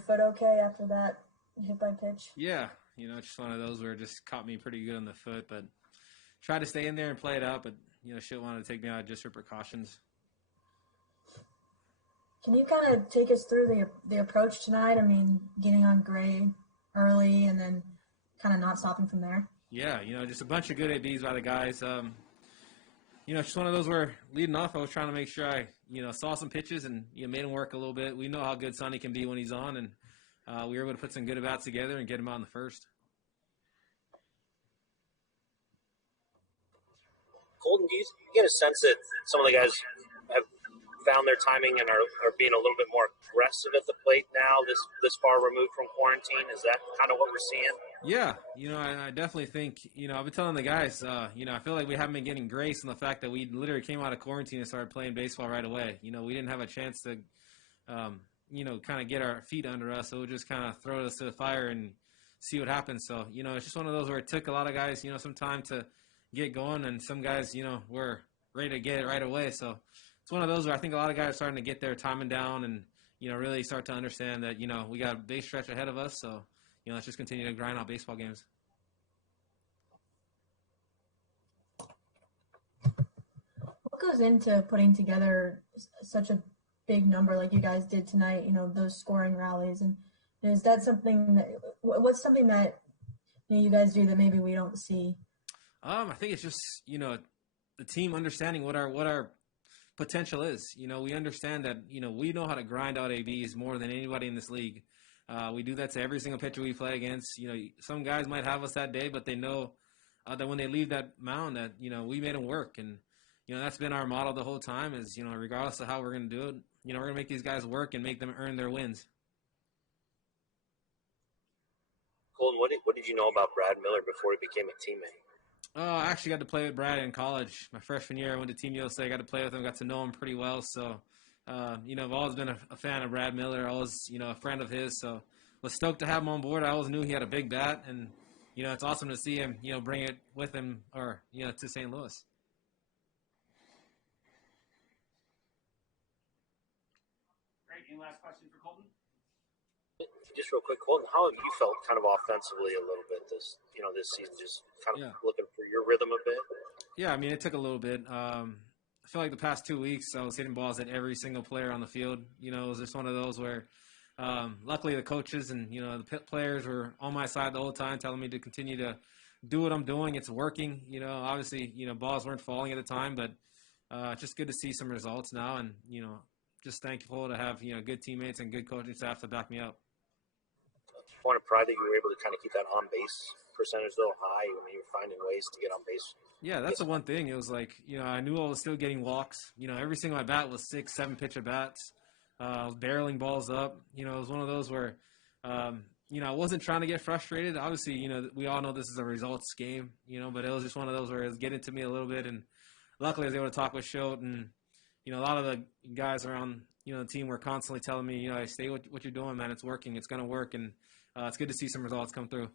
foot okay after that hit by pitch? Yeah, just one of those where it just caught me pretty good on the foot, but tried to stay in there and play it out, but shit wanted to take me out just for precautions. Can you kind of take us through the approach tonight? I mean, getting on Gray early and then kind of not stopping from there. Yeah, just a bunch of good ABs by the guys. Just one of those where leading off, I was trying to make sure I, saw some pitches and made him work a little bit. We know how good Sonny can be when he's on, and we were able to put some good at bats together and get him out in the first. Kolten, do you get a sense that some of the guys have found their timing and are being a little bit more aggressive at the plate now, this far removed from quarantine? Is that kind of what we're seeing? Yeah, I definitely think, I've been telling the guys, I feel like we haven't been getting grace in the fact that we literally came out of quarantine and started playing baseball right away. We didn't have a chance to, kind of get our feet under us, so we'll just kind of throw us to the fire and see what happens. So, it's just one of those where it took a lot of guys, some time to get going, and some guys, were ready to get it right away. So it's one of those where I think a lot of guys are starting to get their timing down and, really start to understand that, we got a big stretch ahead of us. So, let's just continue to grind out baseball games. What goes into putting together such a big number like you guys did tonight, those scoring rallies? And is that something what's something that you guys do that maybe we don't see? I think it's just, the team understanding what our potential is. We understand that, we know how to grind out ABs more than anybody in this league. We do that to every single pitcher we play against. Some guys might have us that day, but they know that when they leave that mound that, we made them work. And, that's been our model the whole time is, regardless of how we're going to do it, we're going to make these guys work and make them earn their wins. Kolten, what did you know about Brad Miller before he became a teammate? I actually got to play with Brad in college. My freshman year, I went to Team USA. I got to play with him, got to know him pretty well. So, I've always been a fan of Brad Miller. Always, a friend of his. So, was stoked to have him on board. I always knew he had a big bat, and it's awesome to see him, bring it with him or to St. Louis. Great. Any last question for Kolten? Just real quick, Kolten, how have you felt kind of offensively a little bit this season, just kind of looking for your rhythm a bit? Yeah, I mean, it took a little bit. I feel like the past 2 weeks I was hitting balls at every single player on the field. It was just one of those where luckily the coaches and, the players were on my side the whole time telling me to continue to do what I'm doing. It's working. Obviously, balls weren't falling at the time, but it's just good to see some results now and, just thankful to have, good teammates and good coaching staff to back me up. Point of pride that you were able to kind of keep that on-base percentage a little high when you were finding ways to get on base. Yeah, that's the one thing. It was like, I knew I was still getting walks. Every single at bat was 6, 7 pitch at bats. I was barreling balls up. It was one of those where, I wasn't trying to get frustrated. Obviously, we all know this is a results game, but it was just one of those where it was getting to me a little bit. And luckily I was able to talk with Schultz and, a lot of the guys around, the team were constantly telling me, stay what you're doing, man. It's working. It's going to work. And it's good to see some results come through.